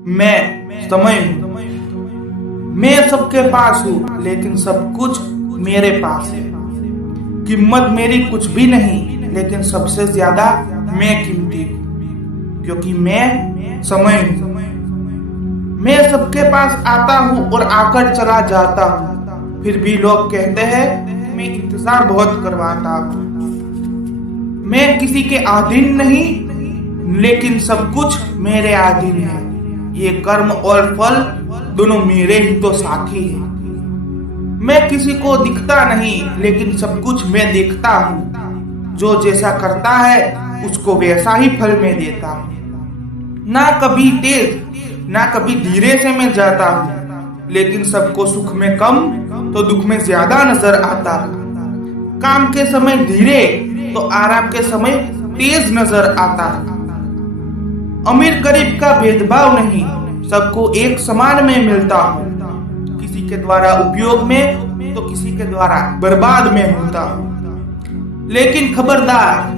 मैं समय हूँ। मैं सबके पास हूँ लेकिन सब कुछ मेरे पास है। कीमत मेरी कुछ भी नहीं लेकिन सबसे ज्यादा मैं कीमती हूँ, क्योंकि मैं समय हूँ। मैं सबके पास आता हूँ और आकर चला जाता हूँ, फिर भी लोग कहते हैं मैं इंतजार बहुत करवाता हूँ। मैं किसी के अधीन नहीं लेकिन सब कुछ मेरे अधीन है। ये कर्म और फल दोनों मेरे ही तो साथी हैं। मैं किसी को दिखता नहीं लेकिन सब कुछ मैं देखता हूँ। जो जैसा करता है उसको वैसा ही फल मैं देता हूँ। ना कभी तेज ना कभी धीरे से मैं जाता हूँ, लेकिन सबको सुख में कम तो दुख में ज्यादा नजर आता हूँ। काम के समय धीरे तो आराम के समय तेज नजर आता है। अमीर गरीब का भेदभाव नहीं, सबको एक समान में मिलता हूँ। किसी के द्वारा उपयोग में तो किसी के द्वारा बर्बाद में होता हूँ। लेकिन खबरदार,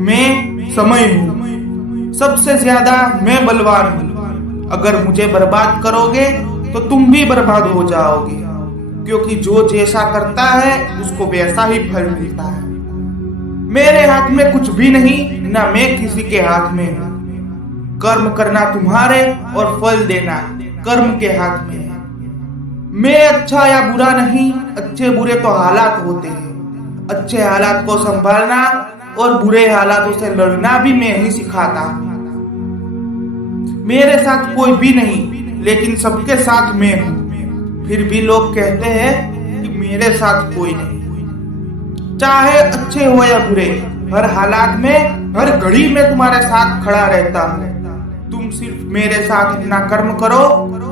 मैं समय हूँ। सबसे ज्यादा मैं बलवान हूँ। अगर मुझे बर्बाद करोगे तो तुम भी बर्बाद हो जाओगे, क्योंकि जो जैसा करता है उसको वैसा ही फल मिलता है। मेरे हाथ में कुछ भी नहीं, ना मैं किसी के हाथ में हूँ। कर्म करना तुम्हारे और फल देना कर्म के हाथ में है। मैं अच्छा या बुरा नहीं, अच्छे बुरे तो हालात होते हैं। अच्छे हालात को संभालना और बुरे हालातों से लड़ना भी मैं ही सिखाता हूँ। मेरे साथ कोई भी नहीं लेकिन सबके साथ मैं हूँ, फिर भी लोग कहते हैं कि मेरे साथ कोई नहीं। चाहे अच्छे हो या बुरे, हर हालात में हर घड़ी में तुम्हारे साथ खड़ा रहता हूँ। तुम सिर्फ मेरे साथ अपना कर्म करो,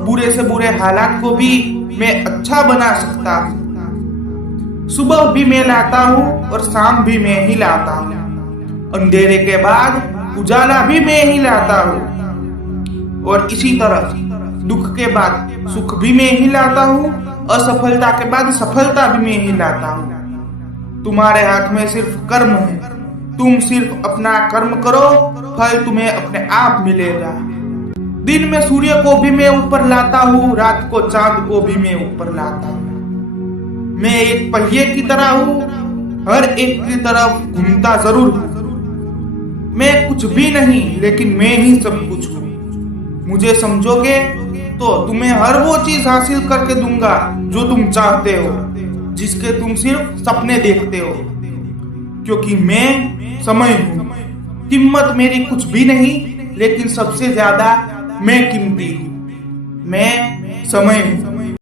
बुरे से बुरे हालात को भी मैं अच्छा बना सकता हूँ। सुबह भी मैं लाता हूँ और शाम भी मैं ही लाता हूँ। अंधेरे के बाद उजाला भी मैं ही लाता हूँ, और इसी तरह दुख के बाद सुख भी मैं ही लाता हूँ। असफलता के बाद सफलता भी मैं ही लाता हूँ। तुम्हारे हाथ में सिर्फ कर्म है। तुम सिर्फ अपना कर्म करो, फल तुम्हें अपने आप मिलेगा। दिन में सूर्य को भी मैं ऊपर लाता हूँ, रात को चांद को भी मैं ऊपर लाता हूँ। मैं एक पहिए की तरह हूँ, हर एक की तरफ घूमता जरूर हूँ। मैं कुछ भी नहीं लेकिन मैं ही सब कुछ हूँ। मुझे समझोगे तो तुम्हें हर वो चीज हासिल करके दूंगा जो तुम चाहते हो, जिसके तुम सिर्फ सपने देखते हो, क्योंकि मैं समय हूँ। कीमत मेरी कुछ भी नहीं लेकिन सबसे ज्यादा मैं कीमती हूँ। मैं समय हूँ।